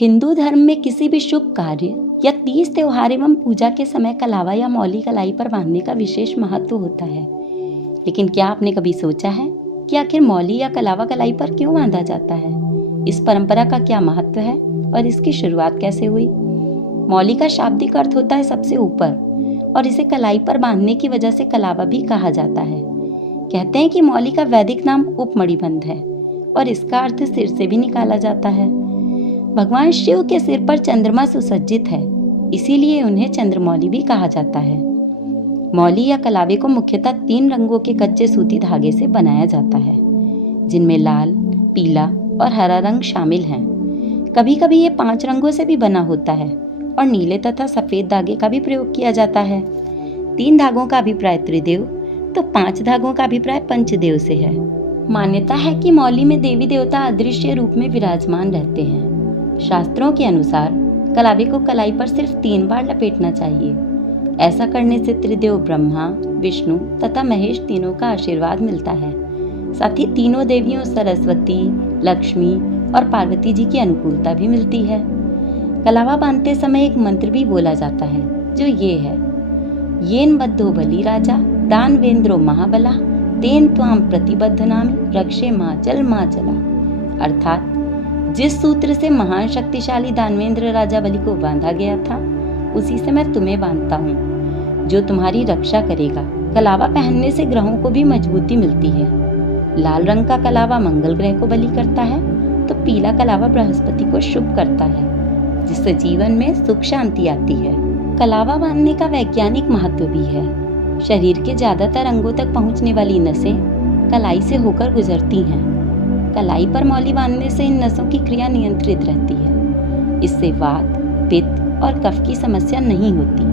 हिंदू धर्म में किसी भी शुभ कार्य या तीज त्योहार एवं पूजा के समय कलावा या मौली कलाई पर बांधने का विशेष महत्व होता है। लेकिन क्या आपने कभी सोचा है कि आखिर मौली या कलावा कलाई पर क्यों बांधा जाता है? इस परंपरा का क्या महत्व है और इसकी शुरुआत कैसे हुई? मौली का शाब्दिक अर्थ होता है सबसे ऊपर और इसे कलाई पर बांधने की वजह से कलावा भी कहा जाता है। कहते हैं कि मौली का वैदिक नाम उपमणिबंध है और इसका अर्थ सिर से भी निकाला जाता है। भगवान शिव के सिर पर चंद्रमा सुसज्जित है, इसीलिए उन्हें चंद्रमौली भी कहा जाता है। मौली या कलावे को मुख्यतः 3 रंगों के कच्चे सूती धागे से बनाया जाता है, जिनमें लाल, पीला और हरा रंग शामिल हैं। कभी कभी ये 5 रंगों से भी बना होता है और नीले तथा सफेद धागे का भी प्रयोग किया जाता है। 3 धागों का अभिप्राय त्रिदेव तो 5 धागों का अभिप्राय पंचदेव से है। मान्यता है कि मौली में देवी देवता अदृश्य रूप में विराजमान रहते हैं। शास्त्रों के अनुसार कलावे को कलाई पर सिर्फ 3 बार लपेटना चाहिए। ऐसा करने से त्रिदेव ब्रह्मा, विष्णु तथा महेश तीनों का आशीर्वाद मिलता है। साथ ही तीनों देवियों सरस्वती, लक्ष्मी और पार्वती जी की अनुकूलता भी मिलती है। कलावा बांधते समय एक मंत्र भी बोला जाता है, जो ये है: येन बद्धो बलि राजा दानवेंद्रो महाबला तेन त्वाम प्रतिबद्धनामि रक्षे माचल माचला। अर्थात जिस सूत्र से महान शक्तिशाली दानवेंद्र राजा बलि को बांधा गया था, उसी से मैं तुम्हें बांधता हूँ, जो तुम्हारी रक्षा करेगा। कलावा पहनने से ग्रहों को भी मजबूती मिलती है। लाल रंग का कलावा मंगल ग्रह को बलि करता है, तो पीला कलावा बृहस्पति को शुभ करता है, जिससे जीवन में सुख शांति आती है। कलावा बांधने का वैज्ञानिक महत्व भी है। शरीर के ज्यादातर अंगों तक पहुँचने वाली नसें कलाई से होकर गुजरती हैं। कलाई पर मौली बांधने से इन नसों की क्रिया नियंत्रित रहती है। इससे वात, पित्त और कफ की समस्या नहीं होती।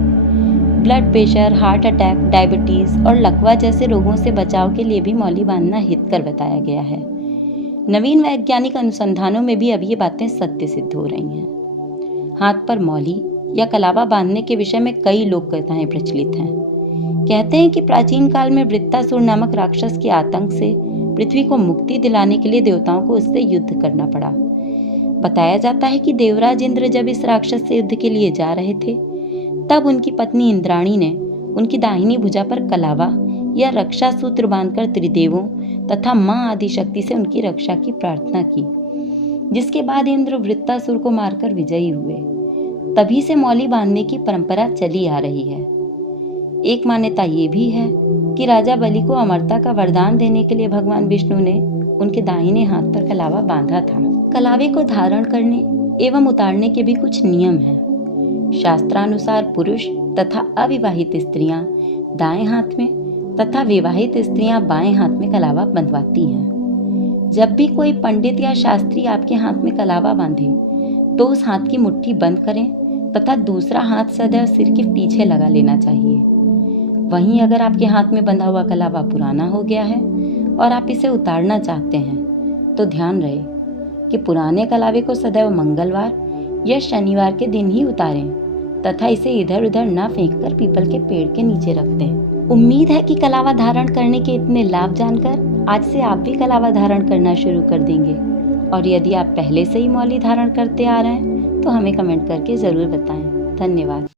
Blood pressure, heart attack, diabetes और लकवा जैसे रोगों से बचाव के लिए भी मौली बांधना हितकर बताया गया है। नवीन वैज्ञानिक अनुसंधानों में भी अब ये बातें सत्य सिद्ध हो रही हैं। हाथ पर मौली या कलावा बांधने के विषय में कई लोक कथाएं प्रचलित हैं। कहते हैं कि प्राचीन काल में वृत्तासुर नामक राक्षस के आतंक से पृथ्वी को मुक्ति दिलाने के लिए देवताओं को उससे युद्ध करना पड़ा। बताया जाता है कि देवराज इंद्र जब इस राक्षस से युद्ध के लिए जा रहे थे, तब उनकी पत्नी इंद्राणी ने उनकी दाहिनी भुजा पर कलावा या रक्षा सूत्र बांधकर त्रिदेवों तथा मां आदिशक्ति से उनकी रक्षा की प्रार्थना की, जिसके बाद इंद्र वृत्तासुर को मारकर विजयी हुए। तभी से मौली बांधने की परंपरा चली आ रही है। एक मान्यता ये भी है कि राजा बलि को अमरता का वरदान देने के लिए भगवान विष्णु ने उनके दाहिने हाथ पर कलावा बांधा था। कलावे को धारण करने एवं उतारने के भी कुछ नियम हैं। शास्त्रानुसार पुरुष तथा अविवाहित स्त्रियां दाएं हाथ में तथा विवाहित स्त्रियां बाएं हाथ में कलावा बंधवाती हैं। जब भी कोई पंडित या शास्त्री आपके हाथ में कलावा बांधे, तो उस हाथ की मुट्ठी बंद करें तथा दूसरा हाथ सदैव सिर के पीछे लगा लेना चाहिए। वहीं अगर आपके हाथ में बंधा हुआ कलावा पुराना हो गया है और आप इसे उतारना चाहते हैं, तो ध्यान रहे कि पुराने कलावे को सदैव मंगलवार या शनिवार के दिन ही उतारें तथा इसे इधर उधर ना फेंककर पीपल के पेड़ के नीचे रख दें। उम्मीद है कि कलावा धारण करने के इतने लाभ जानकर आज से आप भी कलावा धारण करना शुरू कर देंगे। और यदि आप पहले से ही मौली धारण करते आ रहे हैं, तो हमें कमेंट करके जरूर बताएं। धन्यवाद।